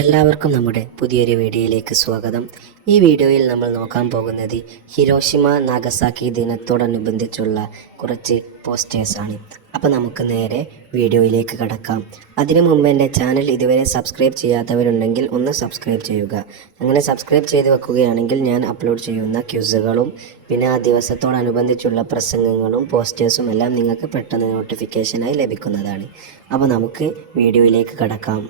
എല്ലാവർക്കും നമ്മുടെ പുതിയൊരു വീഡിയോയിലേക്ക് സ്വാഗതം. ഈ വീഡിയോയിൽ നമ്മൾ നോക്കാൻ പോകുന്നത് ഹിരോഷിമ നാഗസാക്കി ദിനത്തോടനുബന്ധിച്ചുള്ള കുറച്ച് പോസ്റ്റേഴ്സാണ്. അപ്പോൾ നമുക്ക് നേരെ വീഡിയോയിലേക്ക് കടക്കാം. അതിനു മുമ്പ് എൻ്റെ ചാനൽ ഇതുവരെ സബ്സ്ക്രൈബ് ചെയ്യാത്തവരുണ്ടെങ്കിൽ ഒന്ന് സബ്സ്ക്രൈബ് ചെയ്യുക. അങ്ങനെ സബ്സ്ക്രൈബ് ചെയ്ത് വെക്കുകയാണെങ്കിൽ ഞാൻ അപ്ലോഡ് ചെയ്യുന്ന ക്യൂസുകളും പിന്നെ ആ ദിവസത്തോടനുബന്ധിച്ചുള്ള പ്രസംഗങ്ങളും പോസ്റ്റേഴ്സും എല്ലാം നിങ്ങൾക്ക് പെട്ടെന്ന് നോട്ടിഫിക്കേഷനായി ലഭിക്കുന്നതാണ്. അപ്പോൾ നമുക്ക് വീഡിയോയിലേക്ക് കടക്കാം.